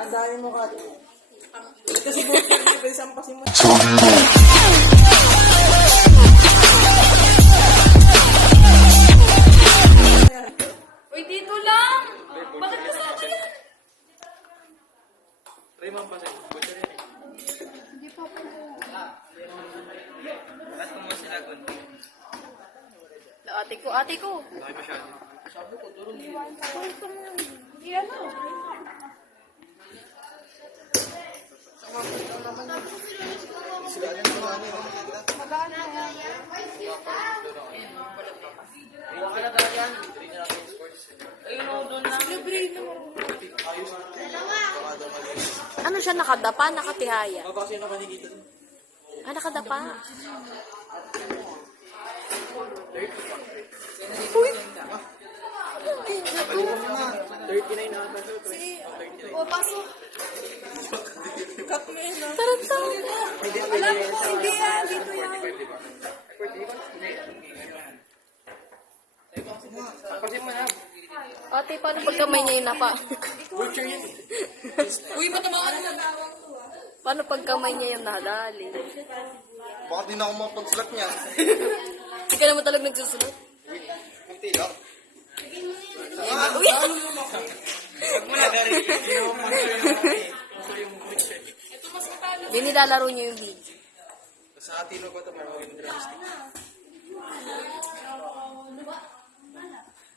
Tandaan mo ka. Ito si Buti, pwede sampasin mo. Uy, dito lang! Bakit kasama yan? Try mo ang pasin. Buti rin eh. Hindi pa po. Lahat mo sila kunti. Ate ko. Laki masyado. Hindi ano. Magana yan. Ano siya, nakadapa, nakatihaya? Mabasa yun ako nakikita dun. Ah, nakadapa. Uy! 39 na ata. O, pasok. Cut mo yun ah. Tarantang. Alam ko, Hindi yan, dito yan. Pasin mo na. Ate, paano pag kamay niya yung napa? Butcher yun. Uy, matamaan na. Paano pag kamay niya yung nadali? Baka di na ako mapag-slot niya. Hindi ka naman talaga nagsusunod. Kunti lang. Uy! Huwag mo na dari. Hindi nilalaro niyo yung video. Sa atin ba ito? Parang yung drumstick.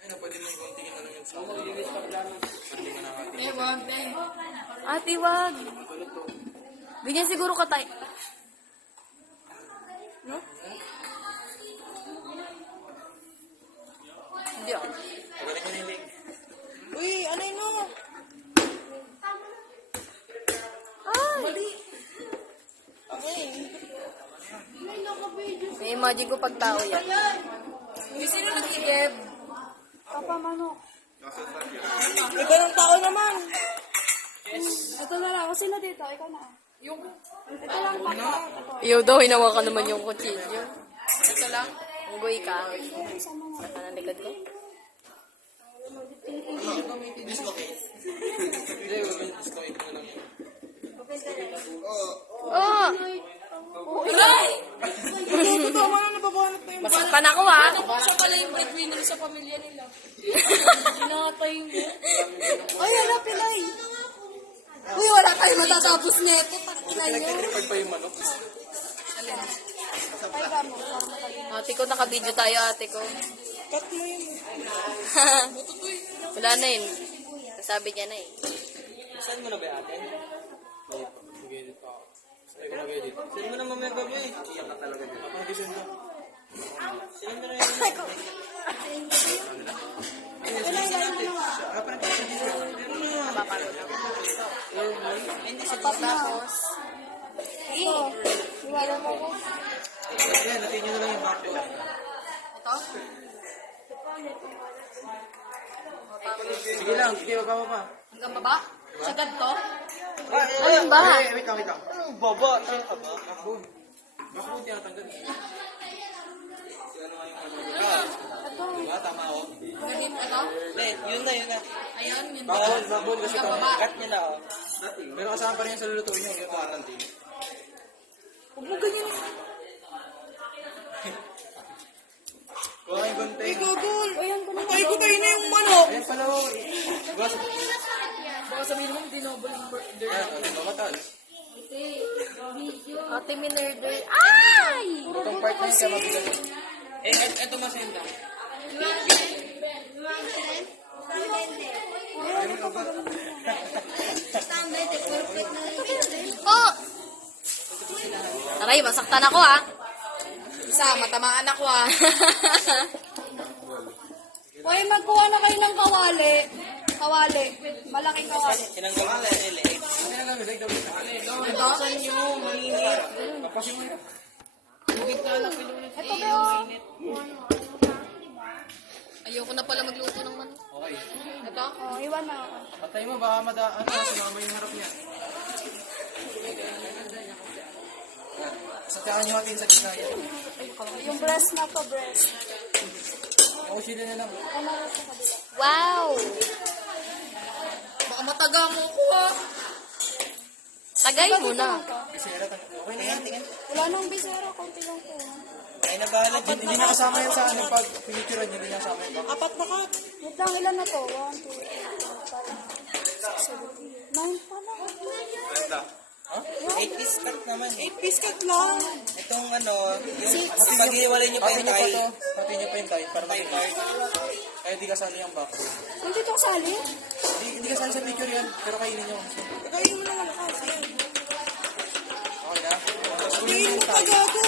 Ayun, pwede mo yung konti ano yun sa akin. Pwede mo na natin. Ate, wag. Ganyan siguro ka tayo. No? Hindi ako. Pagaling mo na yung leg. Uy, ano yun oh? Ay! May imagine ko pag tao yan. Uy, sino nag-igib? Papa Manok. Iba ng tao naman. Ito na lang. Sino dito? Ikaw na. Yung... Ito lang, papa. Iyo daw, hinawakan naman yung kutsilyo. Ito lang. Unggoy ka. Basta ng likod ko. Dislocate. Hindi, huwag yung dislocate mo lang. Oh! Uray! Totoo mo na nababanat na yung Masaktan ako ha. Siya pala yung breadwinner sa pamilya nila. Pinatay mo. Ay, hala, pilay. Uy, wala tayo matatapos nito. Takinan nyo. Pag pa yung manok. Ate ko, naka-video tayo, ate ko. cut mo yun. Wala na yun. Sabi niya na eh. Saan mo na ba ate? Hindi pa. Mag-edit pa ako. Saan ko nag-edit? Saan mo na mamaya gabi? Iyak ka talaga dito. Mag-edit na. Saan mo na yun? Hindi sa tapos. Iwala mo ko. Ayan, natin nyo na lang yung backpack. Ito? Sige lang, hindi ba pa? Hanggang baba? Sagad to? Ayun ba? Wait lang. Ano baba? Saan ka ba? Backbone. Backbone tinatanggal. Ano nga yung ano? Diba? Tama ako. Ganit ito? Hindi, yun na. Ayan, yun. Backbone kasi Hanggang tama. baba. Cut nyo na ako. Pero kasama pa rin yung sa lulutuin nyo. Yung quarantine. Huwag mo ganyan. Kuha yung gunting. Uy, gagol. Ayan ko na. Patay ko tayo na yung manok. Ayan pala ho. Baka sabihin mo, dinoble yung murder. Ayan, makatal. Ate Minerder. Ay! Itong part na yun kaya mabigat. Ito masenda. Oh! Aray, masaktan ako ah. Isa, matamaan ako ah. Uy, magkuha na kayo ng kawali. Kawali. Malaking kawali. Tinanggal mo na yung leg. Tinanggal mo leg. Ito? Papasin mo yun. Ito ba? Ayoko na pala magluto ng manok. Okay. Ito? Oh, iwan na ako. Patay mo, baka madaan. Sumama yung harap niya. Sa tiyakan nyo natin sa gitna yan. Yung breast na to, breast. Yung chili na lang. Wow! Baka mataga mo ko ah. Tagayin mo na. Bisera ka. Okay na yan, tingin. Wala nang bisera, konti lang po. Ay, nabahala dyan. Hindi na kasama yan sa ano, pag pinicturean niya, hindi na kasama yan. Apat na ka. Wait lang, ilan na to? 1, 2, 3, 4, 5, 6, 7, 9 pa lang. Ha? 8-piece cut naman. 8-piece cut lang. Itong ano, yung pag-iwalay niyo pa yung tayo. Pati niyo pa yung tayo para makita. Kaya di kasali ang back. Hindi to kasali? Hindi kasali sa picture yan, pero kainin niyo. Kainin mo na malakas. Okay na? Tingin mo pa gago.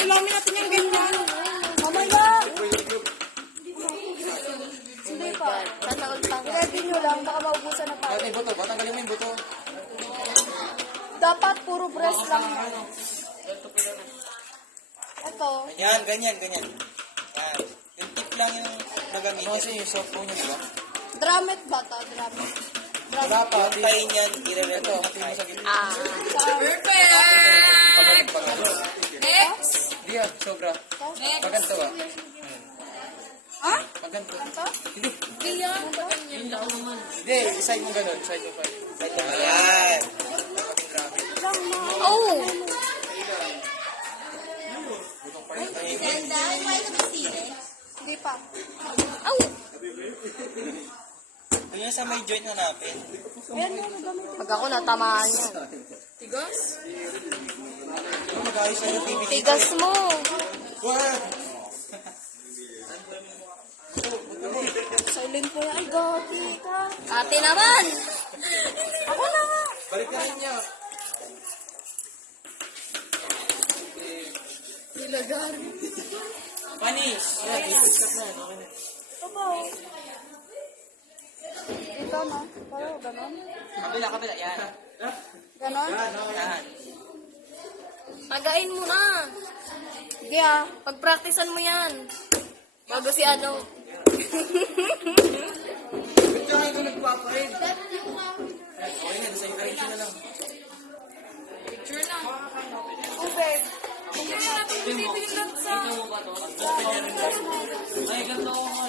Ulamin natin yung ganyan. Mamaya! Hindi pa. Tataon-tang. Ready nyo lang, baka maubusan na tayo. Dati buto, batanggalin mo yung buto. Dapat puro breast lang yan. Ito. Yan, ganyan. Yan. Yung tip lang yung nagamitin. Kasi yung soft phone niya, di ba? Dramet ba ito? Dramet. Wala pa, Yung tayo niyan, i-re-reto. hati mo sa gitna. Ah. X? Hindi ah, sobra. Paganto ba? Ha? Paganto. Ito? Hindi, side mo ganun, side mo pa. Ayan. Lang na. Oh! Hindi pa. Oh! Yung sa may joint na natin. Ayan mo, nagamitin. Pag ako natamaan yan. Mag-ayos na yung TV. Tigas mo. Silent po yan. Ay, gati ka. Ate naman! Ako na nga. Balik na rin niya. Panis! Ito ba? Ito na. Parang ganon. Kabila. Yan. Ganon? Yan. Tagain mo na. Sige ah. Pag-practicean mo yan. Bago si ano. Kaya ko nagpapain. Okay na, sa encourage na lang. Tubig. Ay, ganito ako.